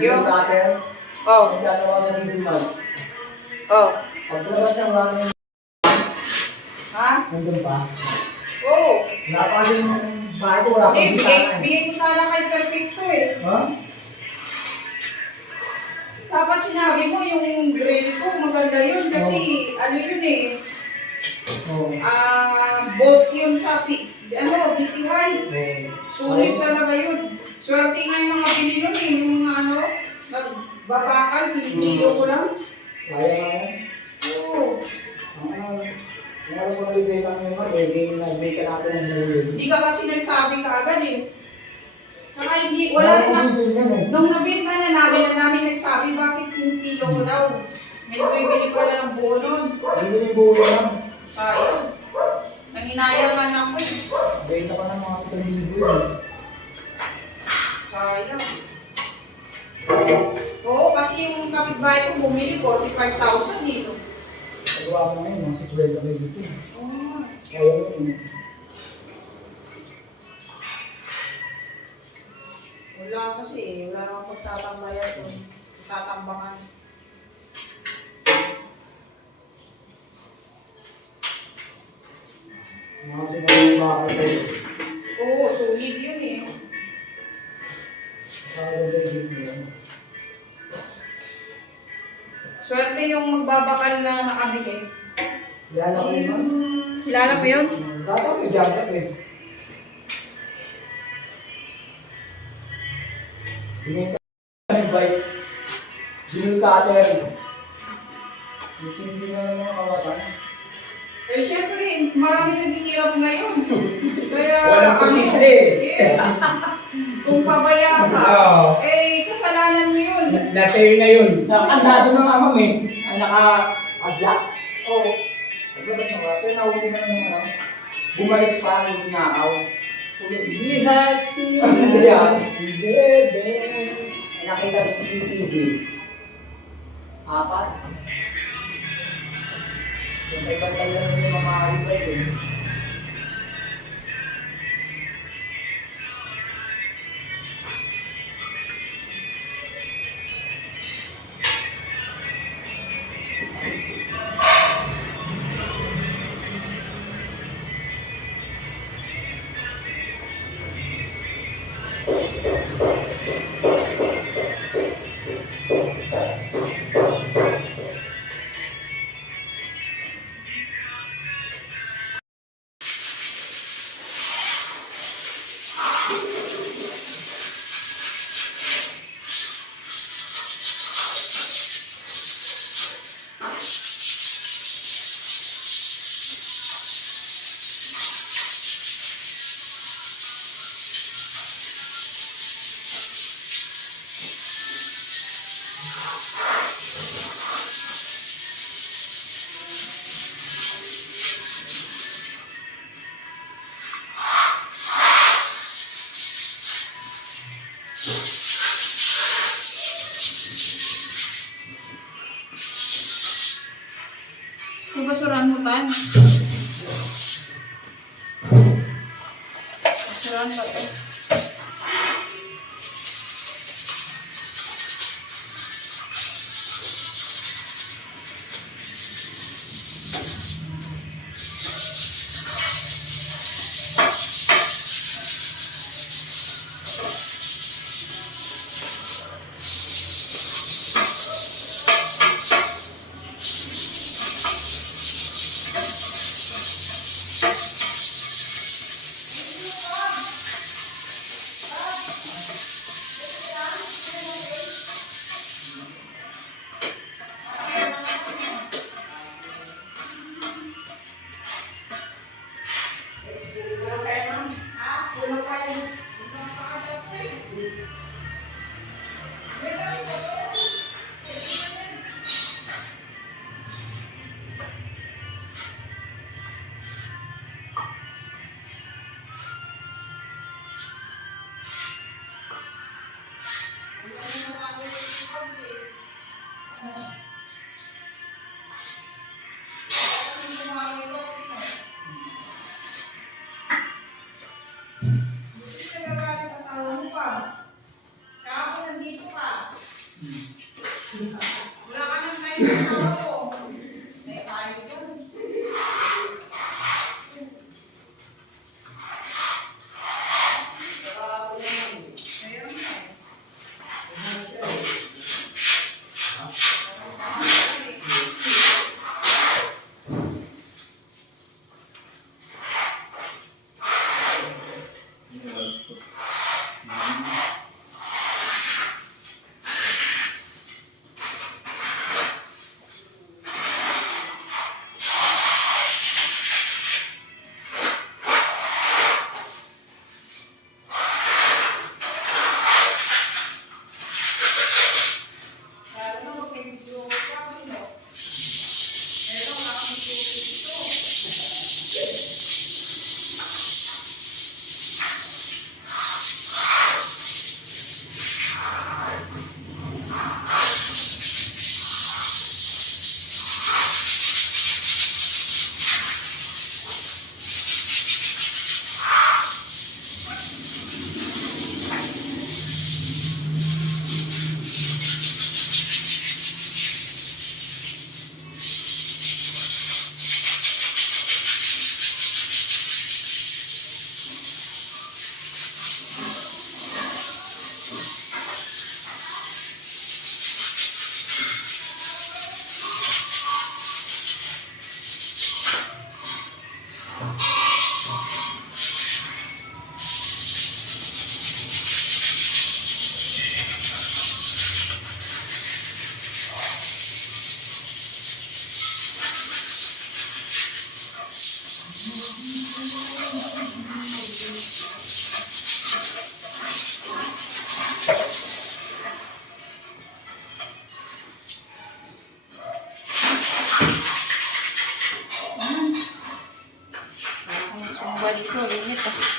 Yung cutter. Oh. Nagkatawa sa living mag. Oh. Paglabat ng wala yung Ha? nandun pa. Oo. Wala pa rin yung bahay ko, wala pang bisana. Bigay ko sana kay Perfecto eh. Ha? Dapat sinabi mo yung grill ko, maganda yun kasi ano yun eh. Oo. Bolt yun sa BTY. Sulit talaga yun. Swerte nga yung mga bili nun eh, yung ano, nagbabakal, pinipilo ko lang. Kaya nga yan. Oo. Meron ko nalibay lang yung mag, nag-bake ka natin ng nalibay. Hindi ka kasi nagsabi ka agad eh. Saka hindi, wala rin na. Nung nabinta na namin nagsabi, bakit yung kilo ko daw? May bibili pala ng buo nun. Bibili yung buo lang. Sayang. Nanginayaman ako eh. Benta pa ng mga 3,000 yun. Sayang. Oo, kasi yung kapitbahay ko bumili 45,000 dito. Pagawa ko na yun, nasa sweldo na dito. Oo. Kaya yun. Wala kasi eh. Wala namang pagtatambayan doon. Tatambangan. Mga sinabing bakal tayo. Oo, solid yun eh. Kaya dito yun. Swerte yung magbabakal na nakabili. Kilala ko yun, man. Kilala mo yun? Dapat may jacket eh. Binenta yung bike. Yung cutter. Hindi na ng mga kawasan. Eh, syempre, marami naging hirap ngayon. Kaya, Walang posible eh. Yes. Kung pabaya ka, eh, kasalanan mo yun. Nasa iyo na yun. Nakakandado ng amam eh. Ang naka-adlock. Oo. Pagkabat ng mga, pero nahuli na ng ano. Bumalik pa yung nakaw. We have to bebe. Nakita sa CCTV. Apat. Yung may bantay na rin yung mga iba yun. Kung basurahan mo tan. Basurahan ba ito? Kahapon nandito ka. Wala ka nang tayo sa tao. May tayo dyan. Meron na eh. Lalo na mag-video ka, sino? Meron ka kang video dito. Sumba dito, init ah.